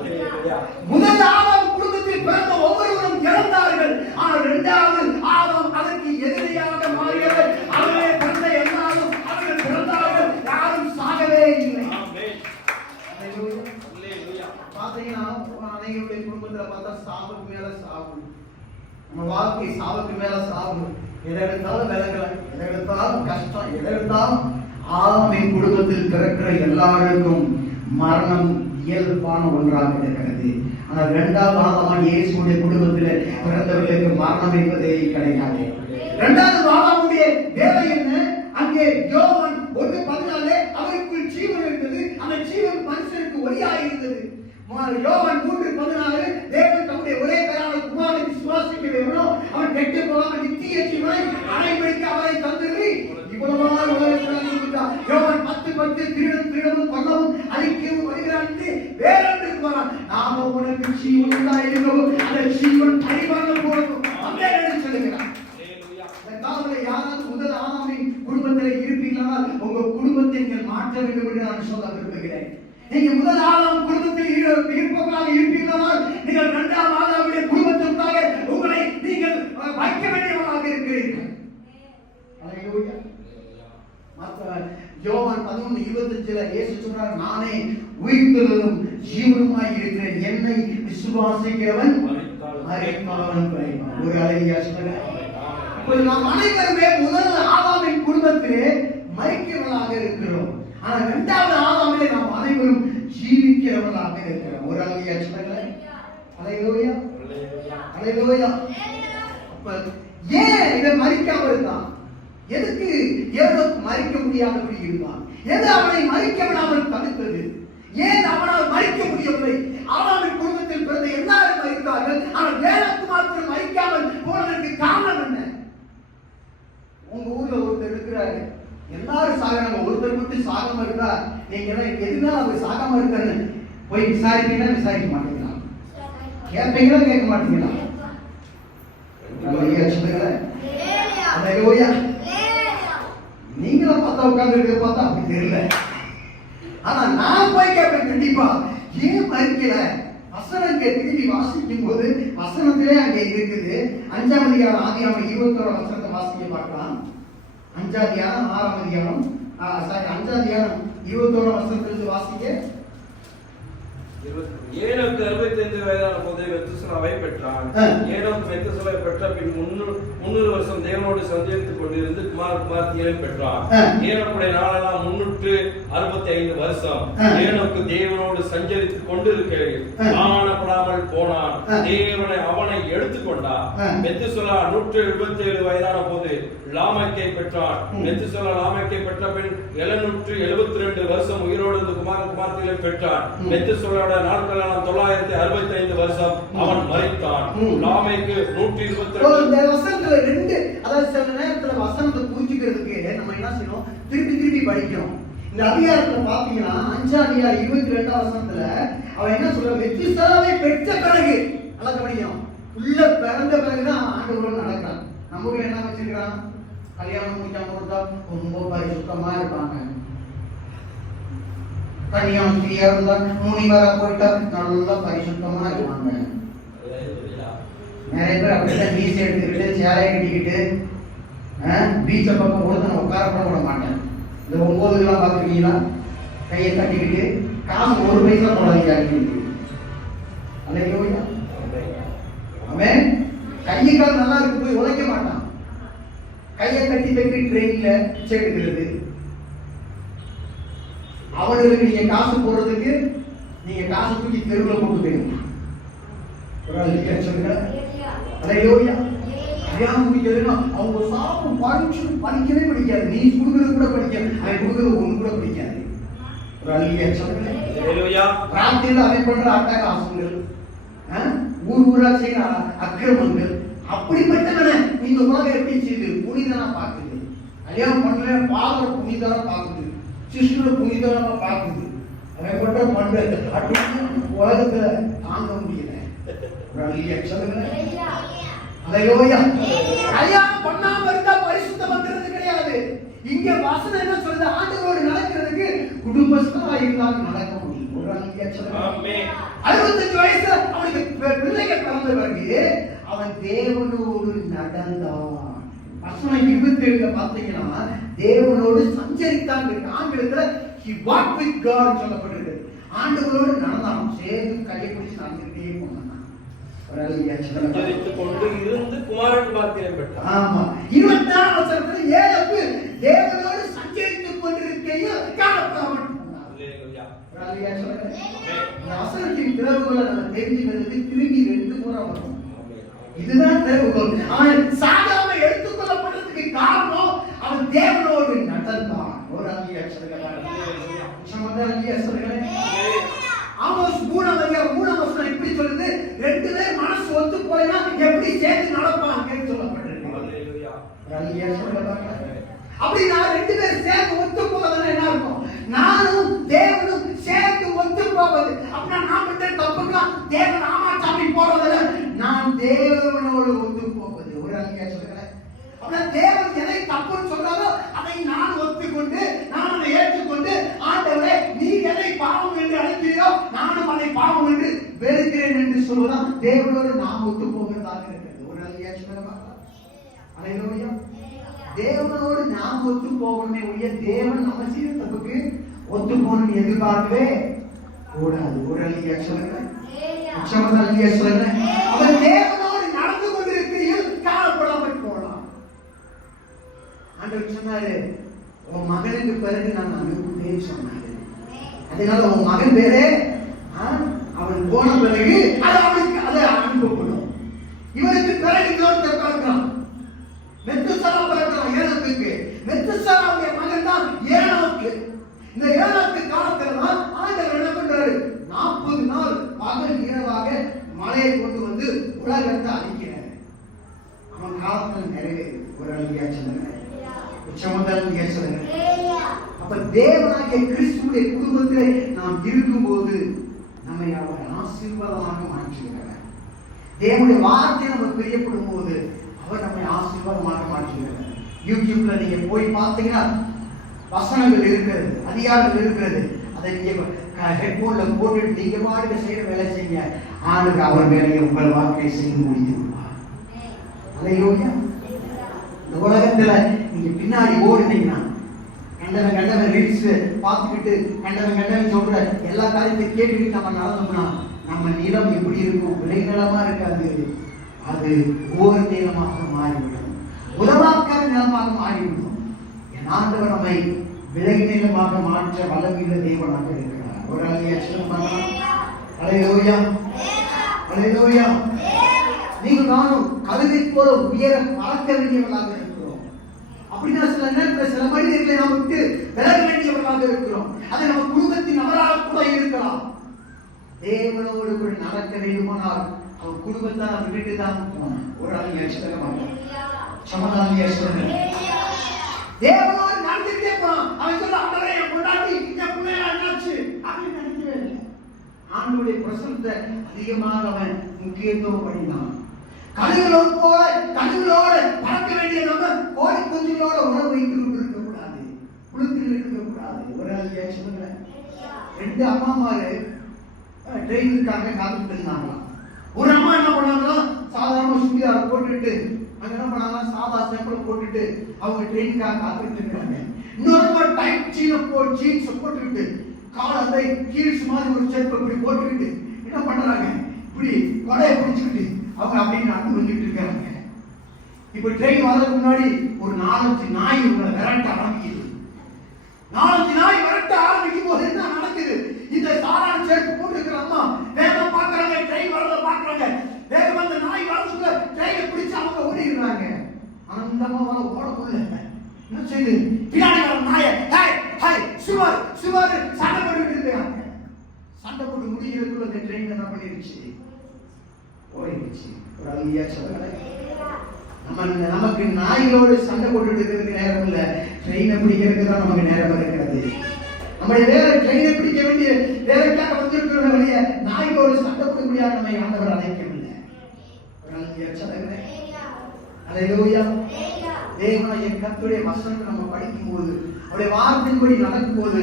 முதல் ஆதாம் குடும்பத்தில் பிறந்த ஒவ்வொருவரும் இறந்தார்கள். ஆனால் 2வது ஆதாம் அதற்கு எதிரியாக மாறியவர். அவரே பிறந்த எல்லாரும் அவர்கள் பிறந்தார்கள். யாரும் சாகவே இல்லை. பாத்தீங்கன்னா அனைவருடைய குடும்பத்துல பார்த்தா சாவுக்கு மேல சாவு. நம்ம வாழ்க்கை சாவுக்கு மேல சாவு. எதை எடுத்தாலும் விலகல, எதை எடுத்தாலும் கஷ்டம், எதை எடுத்தாலும். ஆதாமின் குடும்பத்தில் பிறக்கிற எல்லாருக்கும் மரணம் இயல்பான ஒன்றாக இருக்கிறது. ஆனால் 2வது ஆதாம் இயேசுடைய குடும்பத்தில் பிறந்தவர்களுக்கு மரணம் என்பதே கிடையாது. 2வது ஆதாமுடைய வேலை என்ன? அங்கே யோவான் 1:14 அவருக்குள் ஜீவன் இருந்தது. அந்த ஜீவன் மனுஷனுக்கு ஒளியாக இருந்தது. யோவான் 3:14 தேவன் தம்முடைய ஒரே பேரான குமாரனை விசுவாசிக்கிறவனோ அவன் கெட்டு போகாமல் நித்திய ஜீவனை அடைபிடிக்க அவரை தந்தது. இவ்வளவாய் உலகத்தில் இருந்தார். யோவான் 10:10 திருடவும் கொல்லவும் அழிக்கவும் வருகிறான் என்று வேறொன்று கூறான். நாம உனக்கு ஜீவன் உண்டாயிருக்கவும் அந்த ஜீவன் பரிமாண போகும் அங்கே சொல்லுகிறார். யாராவது முதல் ஆதாமின் குடும்பத்தில் இருப்பீர்களானால் உங்க குடும்பத்தை நீங்கள் மாற்ற வேண்டும் என்று நான் சொல்ல விரும்புகிறேன். நீங்க முதல் ஆதாம் குடும்பத்தில் இருப்பவர்களாக இருப்பீர்களானால் நீங்கள் இரண்டாம் ஆதாமுடைய குடும்பத்திற்காக உங்களை நீங்கள் வைக்க வேண்டியவர்களாக இருக்கிறீர்கள். அல்லேலூயா. யோவான் 11:25 இயேசு சொல்றார், நானே உயிர்த்தெழுதலும் ஜீவனுமாய் இருக்கிறேன், என்னை விசுவாசிக்கிறவன் மரித்தாலும் பிழைப்பான். ஒரு அல்லேலூயா சொல்லுங்க. நாம் அனைவருமே முதல் ஆதாமின் குடும்பத்திலே மரிக்கிறவர்களாக இருக்கிறோம். ஆனா இரண்டாவது ஆதாமிலே நாம் அனைவரும் ஜீவிக்கிறவர்களாக இருக்கிறோம். ஒரு அல்லேலூயா சொல்லுங்க. அல்லேலூயா. அல்லேலூயா. ஏன் இவன் மரிக்காம இருந்தான்? எதுக்கு ஏனோக்கு மரிக்க முடியாதபடி இருந்தான்? எது அவனை மரிக்க விடாமல் தடுத்தது? ஏன் அவனால் மரிக்க முடியவில்லை? ஆதாமின் குடும்பத்தில் பிறந்த எல்லாரும் மரித்தார்கள், ஆனால் ஏனோக்கு மாத்திரம் மரிக்காமல் போனதற்கு காரணம் என்ன? உங்க ஊர்ல ஒருத்தர் இருக்கிறாரு, எல்லாரும் சாகுறாங்க, ஒருத்தர் மட்டும் சாகாம இருக்கா, நீங்க எதுனால அவர் சாகாம இருக்காரு போய் விசாரிப்பீங்கன்னா விசாரிக்க மாட்டீங்களா? கேட்பீங்களா கேட்க மாட்டீங்களா? நீங்களும் பார்த்தா உட்கார்ந்து இருக்க பார்த்தா அப்படி தெரியல. ஆனா நான் போய் கேட்பேன் கண்டிப்பா, ஏன் மறிக்கல? வசனம் திரும்பி வாசிக்கும் போது வசனத்திலே அங்க இருக்குது. 5ஆம் அதிகாரம் ஆதியாகமம் 21 வசனத்தை வாசிக்க பார்க்கலாம். 5ஆம் அதிகாரம் 6ஆம் அதிகாரம் 5ஆம் அதிகாரம் 21 வசனத்திலிருந்து வாசிக்க. ஏனோக்கு 65 வயதான போது மெத்துசலாவை பெற்றான். ஏனோக்கு மெத்துசலாவை பெற்ற பின் 300 வருஷம் தேவனோடு சஞ்சரித்துக் கொண்டிருந்து குமாரத்தியை பெற்றான். ஏனோக்குடைய நாளெல்லாம் 365 வருஷம். ஏனோக்கு தேவனோடு சஞ்சரித்துக் கொண்டிருக்கையில் காணப்படாமல் போனான். தேவனை அவனை எடுத்துக்கொண்டார். மெத்துசலா 177 வயதான போது லாமேக்கை பெற்றான். மெத்துசலா லாமேக்கை பெற்ற பின் 772 வருஷம் உயிரோடு இருந்து குமாரத்தியை பெற்றான். மெத்துசலா நாட்களெல்லாம் 965 வருஷம் அவன் மரித்தான். லாமேக்கு 122. வசனத்துல ரெண்டு, அதாவது சில நேரத்துல வசனத்தை புரிஞ்சுக்கிறதுக்கு நம்ம என்ன செய்யணும், திருப்பி படிக்கணும். இந்த அதிகாரத்துல பாத்தீங்கன்னா 5ஆம் அதிகாரம் 22 வசனத்துல அவன் என்ன சொல்ற, மெத்துசலாவை பெற்ற பிறகு நல்லா கவனிக்கணும், உள்ள பிறந்த பிறகுதான் ஆண்டவரோடு நடக்கிறான். நம்ம ஊர்ல என்ன வச்சிருக்கிறான், கல்யாணம் முடிக்காம இருந்தா ரொம்ப பரிசுத்தமா இருப்பாங்க. கல்யாணம் ஃப்ரீயா இருந்தா முனிவரா போயிட்டா நல்லா பரிசுத்தமா இருப்பாங்க. நிறைய பேர் அப்படிதான் மீசை எடுத்துக்கிட்டு சேலையை கட்டிக்கிட்டு பீச்ச பக்கம் கூட நான் உட்கார விட மாட்டேன். இந்த 9 பார்த்துருக்கீங்களா, கையை கட்டிக்கிட்டு காசு 1 பைசா போடாதீங்க. அவன் கையை கால் நல்லா இருக்கு போய் உழைக்க மாட்டான். கையை கட்டி தட்டி ட்ரெயின்ல பிச்சை எடுக்கிறது. அவனுக்கு நீங்க காசு போடுறதுக்கு நீங்க காசு தூக்கி தெருவில் போட்டு போயிருங்க. அவங்க சாப்பிடும் படிக்கவே படிக்காது. நீ கொடுக்கறது கூட படிக்காது, அவன் கொடுக்கறது ஒண்ணு கூட படிக்காது. ராத்திரியில் அவன் பண்ற அட்டகாசங்கள், ஊரா செய்யற அக்கிரமங்கள், அப்படிப்பட்டவன இந்த உலகம் எப்படி செய்யுது, புனிதனா பாக்குது. கல்யாணம் பண்ற பாதம் புனிதனா பாக்குது, சிஸ்டர் புனிதனா பாக்குது. அவன் பண்ற பண்ற உலகத்துல தாங்க முடியல. கல்யாணம் பண்ணாம இருந்தா பரிசுத்தம் வந்துறது கிடையாது. இங்க வசனம் என்ன சொல்றது, ஆண்டவரோடு நடக்கிறதுக்கு குடும்பஸ்தரா இருந்தாலும் நடக்க முடியும். 65 வயசுல அவனுக்கு பிள்ளைகள் பிறந்த பிறகு அவன் தேவனோடு நடந்தான். வசனம் 27 பாத்தீங்கன்னா தேவனோடு சஞ்சரித்தான் இருக்கு. ஆங்கிலத்துல he walked with God சொல்லப்பட்டிருக்கு. ஆண்டவரோடு நடந்தான், சேர்ந்து கையை பிடிச்சு நடந்துட்டே போனான். கொண்டு இருந்து குமாரன் பாக்கியம் பெற்றான். ஆமா, 24 வசனத்துல ஏழு தேவனோடு சஞ்சரித்துக் கொண்டிருக்கையில் காணப்படாமல் போனான். அல்லேலூயா. வசனத்தின் திறவுகளை நம்ம தெரிஞ்சுக்கிறது திரும்பி 2 முறை வரும். இதுதான் திறவுகள். அவன் சாகாம எடுத்துக்கொள்ளப்படுறதுக்கு காரணம் அவன் தேவனோடு நடந்தான். ஒரு அல்லேலூயா சொல்லுங்க. ஆமோஸ் 3ஆம் அதிகாரம் 3ஆம் வசனம் இப்படி சொல்லுது, 2 பேர் மனசு ஒத்து போனா எப்படி சேர்ந்து நடப்பாங்கன்னு சொல்லப்பட்டிருக்கு. அல்லேலூயா. அல்லேலூயா சொல்லுங்க. அப்படினா 2 பேர் சேர்ந்து ஒத்து போறதுன்னா என்ன அர்த்தம், நானும் தேவனும் சேர்ந்து ஒத்து போவது. அப்படினா நான் மட்டும் தப்புக்கலாம் தேவன் ஆமாச்சாமி போறதுல நான் தேவன் எதை தப்புன்னு சொல்றாரோ அதை நான் ஒத்துக்கொண்டு நான் அதை ஏற்றுக்கொண்டு, ஆண்டவரே நீ எதை பாவம் என்று அழைக்கிறீரோ நானும் அதை பாவம் என்று வெறுக்கிறேன் என்று சொல்வதுதான் தேவனோடு நாம் ஒத்து போகிறதாக இருக்கிறது. ஒரு நாள் அல்லேலூயா. தேவனோடு நாம் ஒத்து போகணுமே ஒழிய தேவன் நம்ம செய்த தப்புக்கு ஒத்து போகணும்னு எதிர்பார்க்கவே கூடாது. ஒரு அல்லேலூயா சொல்லுங்க. அல்லேலூயா சொல்லுங்க. அவர் தேவனோடு நடந்து கொண்டிருக்கிறீர்கள், காணப்படாமல் போகலாம். ஆண்டவர் சொன்னாரு, உன் மகனுக்கு பிறகு நான் அனுப்புவேன்னு சொன்னாரு. அதனால உன் மகன் பேரே அவன் போன பிறகு அது அவனுக்கு அதை அனுப்பப்படும். இவருக்கு பிறகு இன்னொருத்தர் பிறக்கிறான், மெத்துசலா பிறக்கிறான் ஏனோக்கு. மெத்துசலாவுடைய மகன் தான் ஏனோக்கு. இந்த ஏனோக்கு காலத்துல தான் ஆண்டவர் என்ன பண்றாரு, 40 நாள் பகல் இரவாக மழையை கொண்டு வந்து உலகத்தை அழிக்கிறார். அவன் காலத்தில் நிறைவேறு. ஒரு அல்லேலூயா சொல்லுங்க. உச்சமந்தல் சொல்லுங்க. அப்ப தேவனாகிய கிறிஸ்துவுடைய குடும்பத்திலே நாம் இருக்கும்போது நம்மை அவர் ஆசீர்வாதமாக மாற்றுகிறார். தேவனுடைய வார்த்தை நம்ம பிரியப்படும் போது அவர் நம்மை ஆசீர்வாதமாக மாற்றுகிறார். யூடியூப்ல நீங்க போய் பார்த்தீங்கன்னா வசனங்கள் இருக்கிறது, அதிகாரங்கள் இருக்கிறது. அதை நீங்க ஹெட்போன்ல போட்டுட்டு நீங்க பாடுங்க செய்யற வேலை செய்ய, ஆண்டுக்கு அவர் வேலையை உங்கள் வாழ்க்கையை செய்து முடித்து விடுவார். அல்லேலூயா. இந்த உலகத்துல நீங்க பின்னாடி ஓடுனீங்கன்னா கண்டவன் ரீல்ஸ் பார்த்துக்கிட்டு கண்டவன் சொல்ற எல்லா காரியத்தையும் கேட்டுக்கிட்டு நம்ம நடந்தோம்னா நம்ம நிலம் எப்படி இருக்கும்? விளைநிலமா இருக்காது, அது ஓர் நிலமாக மாறிவிடும், உதவாக்கார நிலமாக மாறிவிடும். என் ஆண்டவர் நம்மை விலகி நிலமாக மாற்ற வல்லமையுள்ள தேவனாக இருக்கிறார். ஒரு அல்லேலூயா. அல்லேலூயா. நீங்கள் நானும் கழுதை போல உயர பறக்க வேண்டியவர்களாக இருக்கிறோம். அப்படின்னா சில நேரத்தில் சில மனிதர்களை நாம் விட்டு விலக வேண்டியவர்களாக இருக்கிறோம். அது நம்ம குடும்பத்தின் நபராக கூட இருக்கலாம். தேவனோடு கூட நடக்க வேண்டுமானால் அவர் குடும்பத்தை நம்ம விட்டு தான் போனோம். ஒரு அல்லேலூயா. சமாதானியா சொல்லுங்க. தேவனோடு நடந்துட்டே போனோம். அவன் சொல்ல அவரே என் பொண்டாட்டி என் பிள்ளையா என்னாச்சு அப்படின்னு நினைக்கவே இல்லை. ஆண்டவருடைய பிரசன்னத்தை அதிகமாக அவன் முக்கியத்துவம் பண்ணினான். கழுகுகளோடு பறக்க வேண்டிய நம்ம கோழி குஞ்சுகளோட உணவு வைத்து கொண்டு இருக்கக்கூடாது, குளித்து இருக்கக்கூடாது. ஒரு அல்லேலூயா சொல்லுங்க. 2 அம்மாமாரு ட்ரெயினுக்காக காத்துட்டு இருந்தாங்களாம். ஒரு அம்மா என்ன பண்ணாங்களா, சாதாரண சுடிதார் போட்டுட்டு அங்க என்ன பண்ணாங்களா, சாதா சேப்பல் போட்டுட்டு அவங்க ட்ரெயினுக்காக காத்துட்டு இருக்காங்க. இன்னொரு டைட் ஜீன்ஸ் போட்டுக்கிட்டு காலை கீழ்ஸ் மாதிரி ஒரு செருப்பு இப்படி போட்டுக்கிட்டு என்ன பண்றாங்க, இப்படி கொடையை பிடிச்சுக்கிட்டு அவங்க அப்படின்னு நடந்து வந்துட்டு இருக்காங்க. இப்ப ட்ரெயின் வரதுக்கு முன்னாடி ஒரு 4-5 நாய் உங்களை விரட்ட ஆரம்பிக்குது. 4-5 நாய் விரட்ட ஆரம்பிக்கும் போது என்ன நடக்குது, இந்த சாதாரண செருப்பு போட்டு இருக்கிற அம்மா வேகம் பாக்குறாங்க, ட்ரெயின் வரத பாக்குறாங்க, வேகம் அந்த நாய் வரதுக்குள்ள ட்ரெயினை பிடிச்சு அவங்க ஓடிடுறாங்க. ஆனா இந்த அம்மா வர ஓடக்குள்ள என்ன செய்யுது, பின்னாடி வர நாயை ஹாய் ஹாய் சுவர் சுவர் சண்டை போட்டுட்டு இருக்காங்க. சண்டை போட்டு முடிக்கிறதுக்குள்ள அந்த ட்ரெயின் என்ன பண்ணிருச்சு, ஓடிடுச்சு. ஒரு அல்லேலூயா சொல்லுங்க. நமக்கு நாய்களோடு சண்டை போட்டுட்டு இருக்கிறதுக்கு நேரம் இல்ல, ட்ரெயினை பிடிக்கிறதுக்கு தான் நமக்கு நேரம் இருக்கிறது. நம்முடைய வேலை ட்ரெயினை பிடிக்க வேண்டிய வேலைக்காக வந்திருக்கிற வழிய நாய்களோடு சண்டை போட முடியாது நம்மை ஆண்டவர் அழைக்கவில்லை. ஒரு அல்லேலூயா சொல்லுங்க. அல்லேலூயா. தேவனுடைய கர்த்தருடைய வசனத்தை நம்ம படிக்கும் போது அவருடைய வார்த்தையின்படி நடக்கும் போது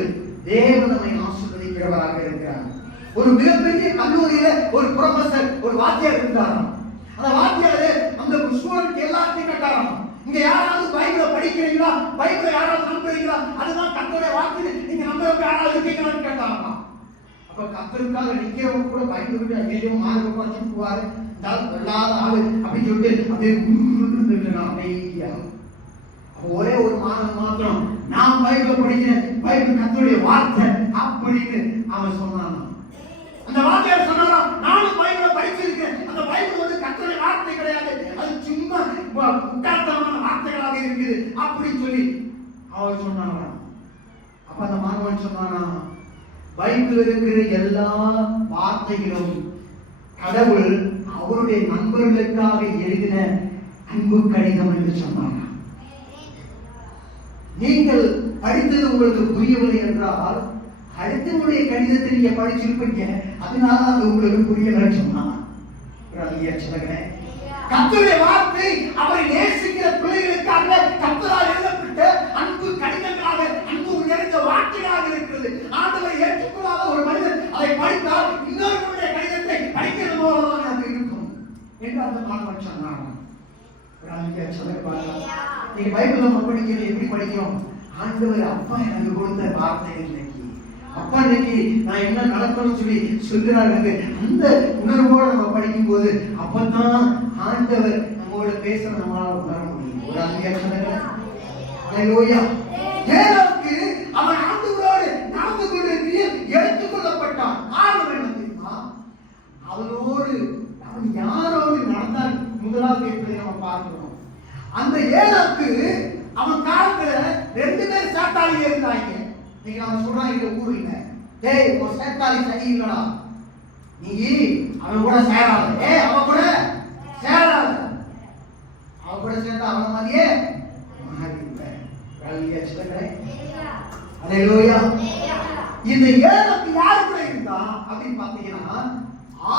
தேவன் நம்மை ஆசீர்வதிக்கிறவராக இருக்கிறார். ஒரு மிகப்பெரிய கல்லூரியில ஒரு ப்ரொஃபசர் ஒரு வாத்தியார் இருந்தாராம். அந்த வாத்தியாரு அந்த ஸ்டூடெண்ட் எல்லாத்தையும் கேட்டாராம், இங்க யாராவது பைபிளை படிக்கிறீங்களா, பைபிளை யாராவது நம்புறீங்களா, அதுதான் கர்த்தருடைய வார்த்தை, நீங்க நம்புறவங்க யாராவது இருக்கீங்களான்னு கேட்டாராம். அப்ப கர்த்தருக்காக நிக்கிறவங்க கூட பைபிள் விட்டு ஐயோ மார்க்க குறைச்சு போவாரு, இல்லாத ஆளு அப்படின்னு சொல்லிட்டு அப்படியே அமைதியா. ஒரே ஒரு மாதம் மாத்திரம் நான் பைபிளை படிக்கிறேன், பைபிள் கர்த்தருடைய வார்த்தை அப்படின்னு அவன் சொன்னான். அந்த வார்த்தையை சொன்னாராம், நானும் பைபிளை படிச்சிருக்கேன், அந்த பைபிள் வந்து கர்த்தருடைய வார்த்தை கிடையாது, அது சும்மா முட்டாள்தனமான வார்த்தைகளாக இருக்குது அப்படின்னு சொல்லி அவன் சொன்னாராம். அப்ப அந்த மாணவன் சொன்னானா, பைபிள் இருக்கிற எல்லா வார்த்தைகளும் கடவுள் அவருடைய நண்பர்களுக்காக எழுதின அன்பு கடிதம் என்று சொன்னாங்க. நீங்கள் படித்தது உங்களுக்கு புரியவில்லை என்றால் அடுத்தவருடைய கடிதத்தை நீங்க படிச்சிருப்பீங்க, அதனால அது உங்களுக்கு புரியலன்னு சொன்னாங்க. கர்த்தருடைய வார்த்தை அவரை நேசிக்கிற பிள்ளைகளுக்காக கர்த்தரால் எழுதப்பட்ட அன்பு கடிதங்களாக, அன்பு நிறைந்த வார்த்தையாக இருக்கிறது. ஆண்டவரை ஏற்றுக்கொள்ளாத ஒரு மனிதன் அதை படித்தால் இன்னொருவருடைய கடிதத்தை படிக்கிறது போலதான் அது இருக்கும் என்று அந்த மாணவன் சொன்னான். நீங்க பைபிள் நம்ம படிக்கிறது எப்படி படிக்கிறோம்? ஆண்டவர் அப்பா எனக்கு கொடுத்த வார்த்தை இன்னைக்கு, அப்பா இன்னைக்கு நான் என்ன நடக்கணும்னு சொல்லி சொல்கிறாங்க. அந்த உணர்வோடு நம்ம படிக்கும் போது அப்பதான் ஆண்டவர் நம்மோட பேச நம்மளால உணர முடியும். ஒரு அல்லேலூயா. ஏனோக்கு அவன் ஆண்டவரோடு நடந்து கொண்டிருக்கிற எடுத்துக்கொள்ளப்பட்டான். காரணம் என்ன தெரியுமா? அவனோடு அவன் யாரோடு நடந்தான் முதலாவது என்பதை நம்ம பார்க்கிறோம். அந்த ஏனோக்கு அவன் காலத்துல 2 பேர் சாத்தாளி இருந்தாங்க. நீங்க அவன் சொல்றாங்க ஊர்ல, டேய் ஒரு சாத்தாளி சரியில்லடா, நீ அவன் கூட சேராத, அவன் கூட சேராத, அவன் கூட சேர்ந்தா அவன் மாதிரியே மாறிடுவேன். அல்லேலூயா. இந்த ஏனோக்கு யாரு கூட இருந்தான் அப்படின்னு பாத்தீங்கன்னா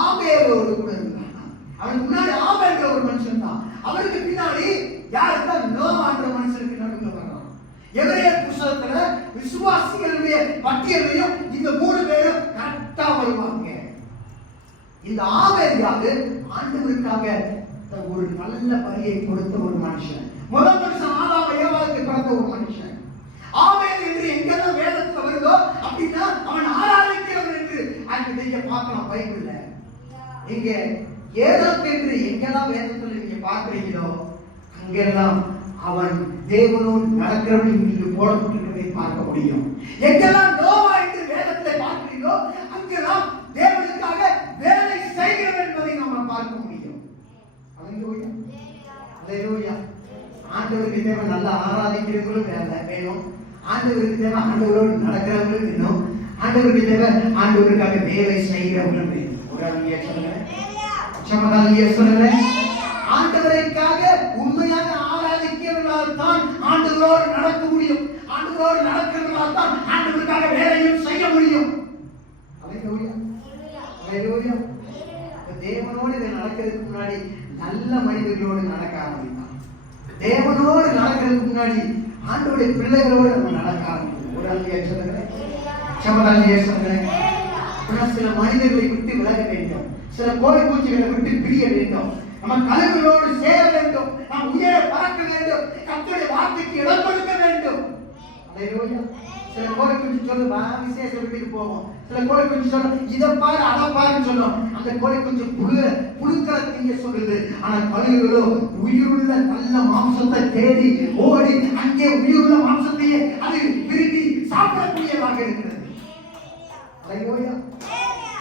ஆபேலோடு கூட இருந்தான். அவனுக்கு முன்னாடி ஆபேல் ஒரு மனுஷன் தான், அவருக்கு பின்னாடி யாருக்கா நோவான்ற மனுஷனுக்கு நடுவில் வர்றான். எபிரேயர் புத்தகத்துல விசுவாசிகளுடைய பட்டியலையும் இந்த 3 பேரும் கரெக்டா வருவாங்க. இந்த ஆபேல் யாரு? ஆண்டவருக்காக ஒரு நல்ல பலியை கொடுத்த ஒரு மனுஷன். முதல் மனுஷன் ஆதாம் ஏவாளுக்கு பிறந்த ஒரு மனுஷன். ஆபேல் என்று எங்கெல்லாம் வேதத்துல வருதோ அப்படின்னா அவன் ஆராதிக்கிறவன் என்று அங்க நீங்க பார்க்கலாம் பைபிள்ல. இங்க ஏனோக்கு என்று எங்கெல்லாம் வேதத்துல நீங்க பார்க்கிறீங்களோ அங்கெல்லாம் அவன் தேவனோடு நடக்கிறவன் என்று போடப்பட்டிருக்கிறதை பார்க்க முடியும். எங்கெல்லாம் நோவா என்று வேதத்தை பார்க்கிறீங்களோ அங்கெல்லாம் தேவனுக்காக வேலை செய்கிறவன் என்பதை நம்ம பார்க்க முடியும். அல்லேலூயா. அல்லேலூயா. ஆண்டவருக்கு தேவை நல்லா ஆராதிக்கிறவங்களும் வேணும், ஆண்டவருக்கு தேவை ஆண்டவரோடு நடக்கிறவங்களும் வேணும், ஆண்டவருக்கு தேவை ஆண்டவருக்காக வேலை செய்கிறவங்களும் வேணும். ஒரு அல்லேலூயா சொல்லுங்க. ஆண்டவருக்காக உண்மையாக ஆராதிக்கிறவர்களால் தான் ஆண்டவரோடு நடக்க முடியும். ஆண்டவரோடு நடக்கிறவர்களால் தான் ஆண்டவருக்காக வேலையும் செய்ய முடியும். அல்லேலூயா. அல்லேலூயா. தேவனோடு இதை நடக்கிறதுக்கு முன்னாடி நல்ல மனிதர்களோடு நடக்க ஆரம்பித்தான். தேவனோடு நடக்கிறதுக்கு முன்னாடி ஆண்டவருடைய பிள்ளைகளோடு நம்ம நடக்க ஆரம்பிக்கும். ஒரு அல்லேலூயா சொல்லுங்க. சமதாலியா சொல்லுங்க. சில மனிதர்களை விட்டு விலக வேண்டும், சில கோழி பூச்சிகளை விட்டு பிரிய வேண்டும், நம்ம கழுகுகளோடு சேர வேண்டும், நாம் உயர பறக்க வேண்டும், கர்த்தருடைய வார்த்தைக்கு இடம் கொடுக்க வேண்டும். அல்லேலூயா. சில கோழி குஞ்சு சொல்லும் விசேஷ வீட்டுக்கு போவோம், சில கோழி குஞ்சு சொல்லும் இதை பாரு அதை பாருன்னு சொல்லும். அந்த கோழி குஞ்சு புழுக்களை திங்க சொல்லுது. ஆனா கழுகுகளோ உயிருள்ள நல்ல மாம்சத்தை தேடி ஓடி அங்கே உயிருள்ள மாம்சத்தையே அது விரும்பி சாப்பிடக்கூடியதாக இருக்கிறது. அல்லேலூயா.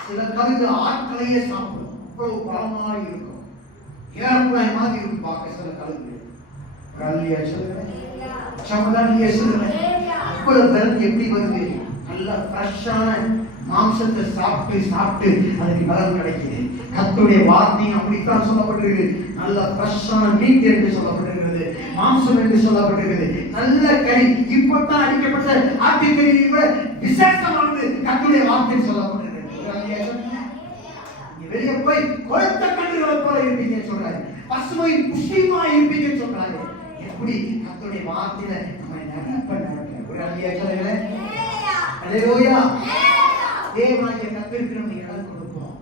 சில கழுகு ஆட்களையே சாப்பிடும், அவ்வளவு பலமாக இருக்கும், ஏறக்குழாய் மாதிரி இருக்கும் பார்க்க சில கழுகு. அல்லேலூயா சொல்லுங்க. சமதாலியா சொல்லுங்க. அவ்வளவு பலன் எப்படி வருது? நல்ல ஃப்ரெஷ்ஷான மாம்சத்தை சாப்பிட்டு அதுக்கு பலன் கிடைக்குது. கர்த்தருடைய வார்த்தையும் அப்படித்தான் சொல்லப்பட்டிருக்கு. நல்ல ஃப்ரெஷ்ஷான மீட் என்று சொல்லப்பட்டிருக்கிறது, மாம்சம் என்று சொல்லப்பட்டிருக்கிறது. நல்ல கறி, இப்பதான் அடிக்கப்பட்ட ஆட்டுக்கறியை விட விசேஷமானது கர்த்தருடைய வார்த்தை சொல்லப்பட்டிருக்கிறது. வெளியே போய் கொழுத்த கன்றுகளை போல இருப்பீங்க சொல்றாரு, பசுமை புஷ்டிமா இருப்பீங்க சொல்றாரு. எப்படி கர்த்தருடைய வார்த்தையில நம்ம நிரப்ப ஒரு அல்லேலூயா சொல்லுங்க. அல்லேலூயா. தேவனாகிய கர்த்தருக்கு நம்ம இடம் கொடுப்போம்.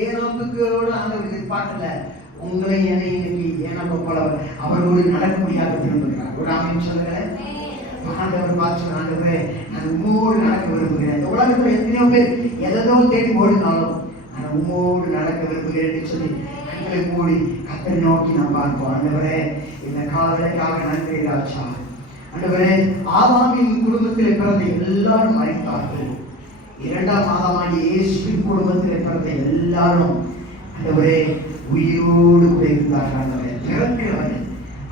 ஏனோக்கோட ஆண்டவர் எதிர்பார்க்கல, உங்களை என்னை இன்னைக்கு ஏனோக்கு போல அவரோடு நடக்க முடியாத திரும்புகிறார். ஒரு ஆமென் சொல்லுங்க. ஆண்டவர் பார்த்து ஆண்டவரே நான் உம்மோடு நடக்க விரும்புகிறேன். இந்த உலகத்துல எத்தனையோ பேர் எதோ தேடி ஓடினாலும் நான் உம்மோடு நடக்க விரும்புகிறேன் சொல்லி கண்களை மூடி கர்த்தரை நோக்கி நாம் பார்ப்போம். ஆண்டவரே இந்த காலத்துக்காக நன்றி ராஜா. ஆண்டவரே ஆதாமின் குடும்பத்தில் பிறந்த எல்லாரும் மரித்தார்கள். 2ஆம் ஆதாமாகிய இயேசுவின் குடும்பத்தில் பிறந்த எல்லாரும் ஆண்டவரே உயிரோடு கூட இருந்தார்கள். ஆண்டவரே பிறக்கிறவர்கள்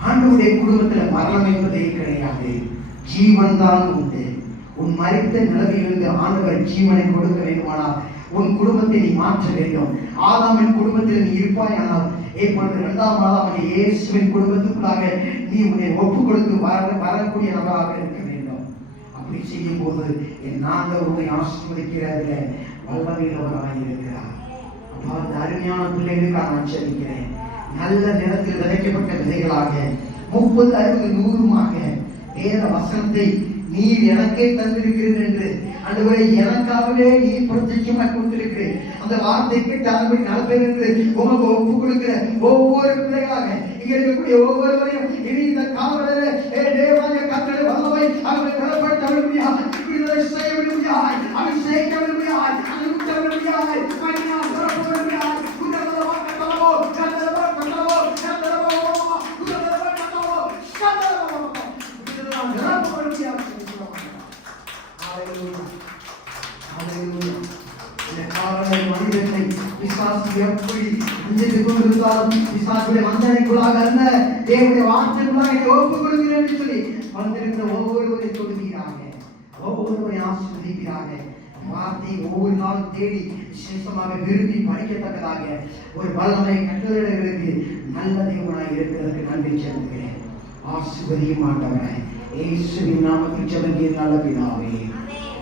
ஆண்டவருடைய குடும்பத்தில் மரணம் என்பதே கிடையாது, ஜீவன் தான் உண்டு. உன் மரித்த நிலவிலிருந்து ஆண்டவர் ஜீவனை கொடுக்க வேண்டுமானால் உன் குடும்பத்தை நீ மாற்ற வேண்டும். ஆதாமின் குடும்பத்தில் நீ இருப்பாயானால் இப்பொழுது 2ஆம் ஆதாமாகிய இயேசுவின் குடும்பத்துக்குள்ளாக நீ உன்னை ஒப்பு கொடுத்து வரக்கூடிய நபராக இருக்க வேண்டும். அப்படி செய்யும் போது என் ஆண்டவர் உன்னை ஆசீர்வதிக்கிறதுல வல்லமையுள்ளவராக இருக்கிறார். அப்ப அந்த அருமையான பிள்ளைகளுக்கு நான் ஆச்சரிக்கிறேன். நல்ல நிலத்தில் விதைக்கப்பட்ட விதைகளாக 30, 60, 100மாக வேத வசனத்தை நீர் எனக்கே தந்திருக்கிறீர் என்று ஆண்டவரே எனக்காகவே நீர் பிரத்யட்சமாய் கொடுத்திருக்கிறேன். அந்த வார்த்தை கேட்டு அதன்படி நடப்பேன் என்று உமக்கு ஒப்பு கொடுக்கிற ஒவ்வொரு பிள்ளைகளாக இங்க இருக்கக்கூடிய ஒவ்வொருவரையும் இனி இந்த காவலரே தேவாலய கர்த்தரை வல்லமை அவரை பலப்படுத்த விரும்பியாய், விடுதலை செய்ய விரும்பியாய், அபிஷேகிக்க விரும்பியாய், அனுமதிக்க விரும்பியாய், மகிமையாய் பரப்ப விரும்பியாய். உன்னதமா கட்டளவோ கட்டளவோ கட்டளவோ கட்டளவோ உன்னதமா கட்டளவோ கட்டளவோ உன்னதமா நிரப்ப விரும்பியாய். ஹalleluya ஹalleluya. இந்த காவலரை மனிதனை பிசாசு எப்படி அஞ்சித்துக் கொண்டிருந்தாலும் பிசாசுடைய வஞ்சனைக்குள்ளாக அல்ல, தேவனுடைய வார்த்தைக்குள்ளாக ஒப்பு கொடுக்கிறேன் என்று சொல்லி வந்திருக்கிற ஒவ்வொருவரை தொடுகிறாங்க, ஒவ்வொருவரை ஆசீர்வதிக்கிறாங்க. வார்த்தை ஒவ்வொரு நாளும் தேடி விசேஷமாக விரும்பி படிக்கத்தக்கதாக ஒரு வல்லமை கட்டளைகளுக்கு நல்ல தேவனாய் இருக்கிறதுக்கு நன்றி செலுத்துகிறேன். ஆசீர்வதியும் ஆண்டவரே, இயேசுவின் நாமத்தில் ஜெபங்கள் நல்ல பிதாவே.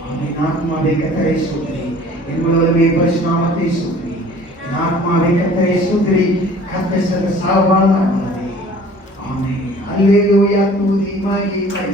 ஆமென். ஆத்மாவே கர்த்தரை ஸ்தோத்திரி, என் முழுவதுமே பரிசுத்த நாமத்தை ஸ்தோத்திரி. ஆத்மாவே கர்த்தரை ஸ்தோத்திரி, கர்த்தர் சர்வ சாவான ஆமென். அல்லேலூயா. துதி மகிமை